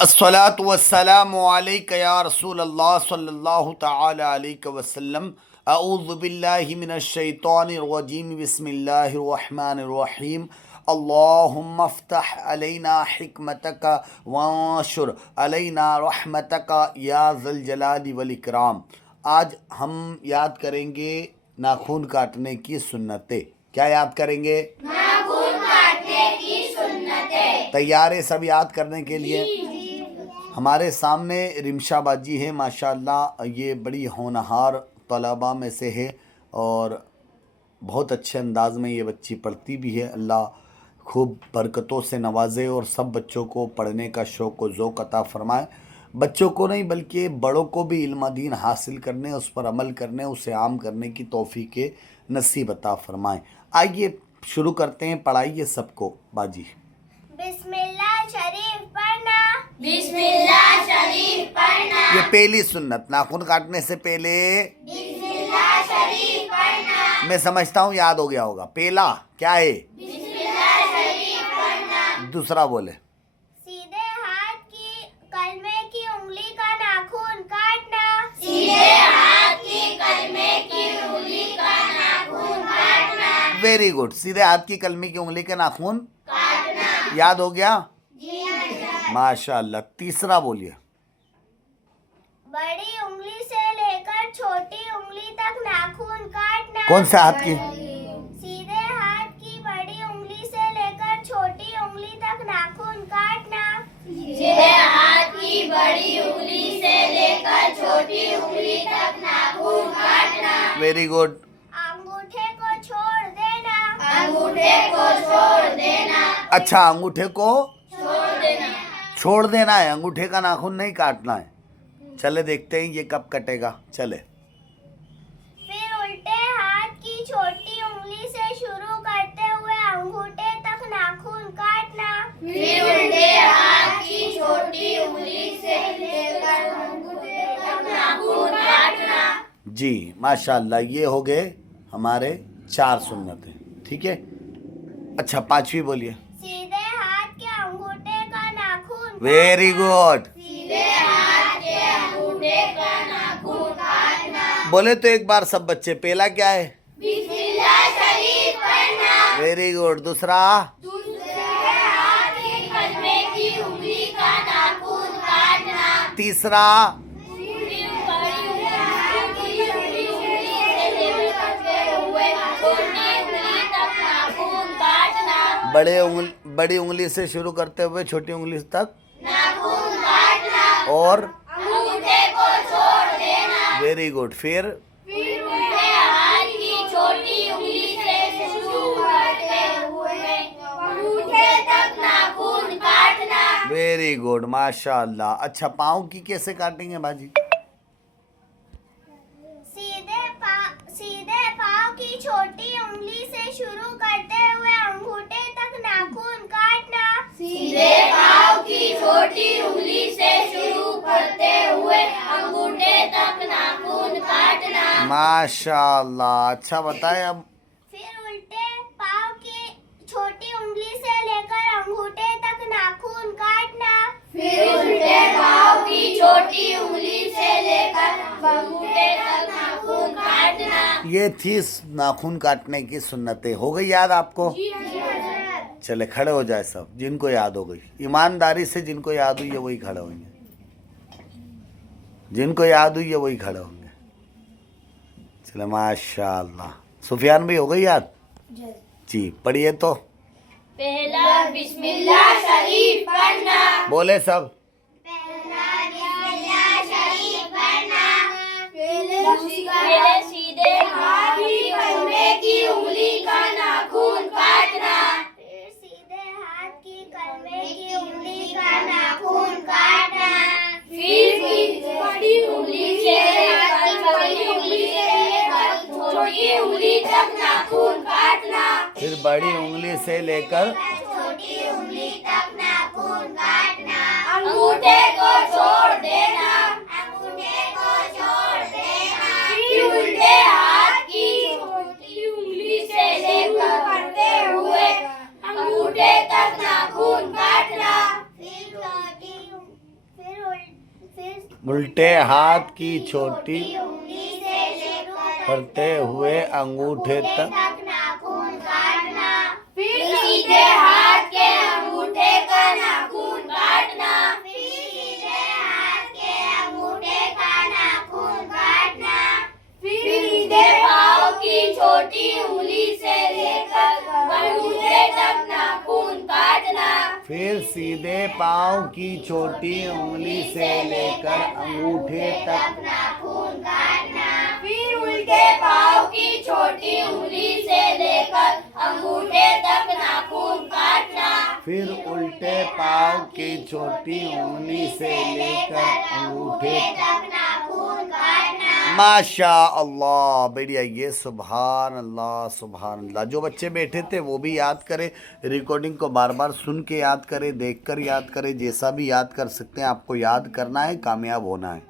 अस्सलातु वस्सलामु अलैका या रसूल अल्लाह सल्लल्लाहु तआला अलैहि वसल्लम। अऊज़ु बिल्लाहि मिनश शैतानिर रजीम। बिस्मिल्लाहिर रहमानिर रहीम। अल्लाहुम्मा फ़्तह अलैना हिकमतक वंशुर अलैना रहमतक या ज़ल जलाली वल इकराम। आज हम याद करेंगे नाखून काटने की सुन्नतें। क्या याद करेंगे? नाखून काटने की सुन्नतें। तैयार है सब याद करने के लिए? हमारे सामने रिमशा बाजी है, माशाल्लाह ये बड़ी होनहार तलबा में से है और बहुत अच्छे अंदाज में ये बच्ची पढ़ती भी है। अल्लाह खूब बरकतों से नवाजे और सब बच्चों को पढ़ने का शौक़ व ज़ौक़ अता फ़रमाए। बच्चों को नहीं बल्कि बड़ों को भी इल्म दीन हासिल करने, उस पर अमल करने, उसे आम करने की तौफ़ीक़ नसीब अता फ़रमाए। आइए शुरू करते हैं, पढ़ाइए सबको बाजी। बिस्मिल्लाह शरीफ पढ़ना। बिस्मिल्लाह शरीफ पढ़ना। ये पहली सुन्नत, नाखून काटने से पहले बिस्मिल्लाह शरीफ पढ़ना। मैं समझता हूँ याद हो गया होगा। पहला क्या है? बिस्मिल्लाह शरीफ पढ़ना। दूसरा बोले। सीधे हाथ की कलमे की उंगली का नाखून काटना। सीधे हाथ की कलमे की उंगली का नाखून काटना। Very good. सीधे हाथ की कलमी की उंगली के नाखून काटना। याद हो गया? जी हाँ। माशाल्लाह। तीसरा बोलिए। बड़ी उंगली से लेकर छोटी उंगली तक नाखून काटना। कौन से हाथ की? सीधे हाथ की बड़ी उंगली से लेकर छोटी उंगली तक नाखून काटना। सीधे हाथ की बड़ी उंगली से लेकर छोटी उंगली तक नाखून काटना। Very good. अंगूठे को छोड़ देना। अंगूठे को छोड़ देना। अच्छा, अंगूठे को छोड़ देना। छोड़ देना है, अंगूठे का नाखून नहीं काटना है। चले देखते हैं ये कब कटेगा। चले। फिर उल्टे हाथ की छोटी उंगली से शुरू करते हुए अंगूठे तक नाखून काटना। फिर उल्टे हाथ की छोटी उंगली से लेकर अंगूठे तक नाखून काटना। जी माशाल्लाह, ये हो गए हमारे 4 सुन्नतें। ठीक है। अच्छा, पांचवी बोलिए। सीधे हाथ के अंगूठे का नाखून वेरी गुड। सीधे हाथ के अंगूठे का नाखून काटना। बोले तो एक बार सब बच्चे। पहला क्या है? बिस्मिल्लाह शरीफ पढ़ना। Very good. दूसरा? दूसरे हाथ की कलमे की उंगली का नाखून काटना। तीसरा? बड़ी उंगली से शुरू करते हुए छोटी उंगली तक नाखून काटना। और अंगूठे को छोड़ देना। Very good. फिर उल्टे हाथ की छोटी उंगली से शुरू करते हुए अंगूठे तक नाखून काटना। वेरी गुड माशाल्लाह। अच्छा, पाँव की कैसे काटेंगे बाजी? सीधे पाँव की छोटी उंगली से शुरू करते हुए अंगूठे तक नाखून काटना। सीधे पाँव की छोटी उंगली से शुरू करते हुए अंगूठे तक नाखून काटना। माशाल्लाह। अच्छा बताए अब। फिर उल्टे पाँव की छोटी उंगली से लेकर अंगूठे तक नाखून काटना। फिर उल्टे पाँव की छोटी उंगली से लेकर अंगूठे तक नाखून काटना। ये थी नाखून काटने की सुन्नतें। हो गई याद आपको? चले खड़े हो जाए सब, जिनको याद हो गई। ईमानदारी से जिनको याद हुई है वही खड़े होंगे। जिनको याद हुई है वही खड़े होंगे। चले माशाल्लाह। सुफियान भाई हो गई याद? जी पढ़िए तो। पहला बिस्मिल्लाह शरीफ पढ़ना। बोले सब। पहला बिस्मिल्लाह शरीफ पढ़ना। पहले सीधे हाथ की कलमे की उंगली का नाखून काटना। फिर सीधे हाथ की कलमे की उंगली का नाखून काटना। फिर बड़ी उंगली से छोटी उंगली तक नाखून काटना। फिर बड़ी उंगली से लेकर छोटी उंगली तक नाखून काटना। अंगूठे को छोड़ देना। अंगूठे को छोड़ देना। फिर उल्टे हाथ की छोटी उंगली से लेकर करते हुए अंगूठे तक नाखून काटना। फिर छोटी उल्टे हाथ की छोटी उंगली से लेकर करते हुए अंगूठे तक नाखून काटना। फिर सीधे हाथ के अंगूठे का नाखून काटना। फिर सीधे हाथ के अंगूठे का नाखून काटना। फिर सीधे पाँव की छोटी उंगली से लेकर अंगूठे तक नाखून काटना। फिर सीधे पाँव की छोटी उंगली से लेकर अंगूठे तक नाखून काटना। फिर उल्टे पाँव की छोटी उंगली से लेकर अंगूठे तक नाखून काटना। फिर उल्टे पाँव की छोटी उंगली से लेकर अंगूठे तक नाखून काटना। माशा अल्लाह, बढ़िया। ये सुभान अल्लाह सुभान अल्लाह। जो बच्चे बैठे थे वो भी याद करें, रिकॉर्डिंग को बार बार सुन के याद करें, देख कर याद करें, जैसा भी याद कर सकते हैं। आपको याद करना है, कामयाब होना है।